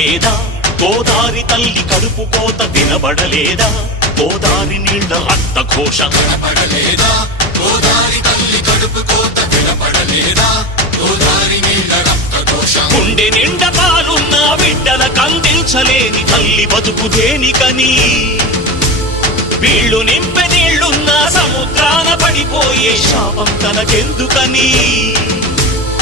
వినబడలేదా? గోదారి తల్లి కడుపు కోత వినబడలేదా? గోదారి నీళ్ల రక్త ఘోష వినబడలేదా? గోదారి తల్లి కడుపు కోత వినబడలేదా? గోదారి నీళ్ల రక్త ఘోష. గుండె నిండా పాలున్న బిడ్డల కందించలేని తల్లి బతుకు దేనికని? వీళ్ళు నింపె నీళ్లున్న సముద్రాన పడిపోయే శాపం తనకెందుకని?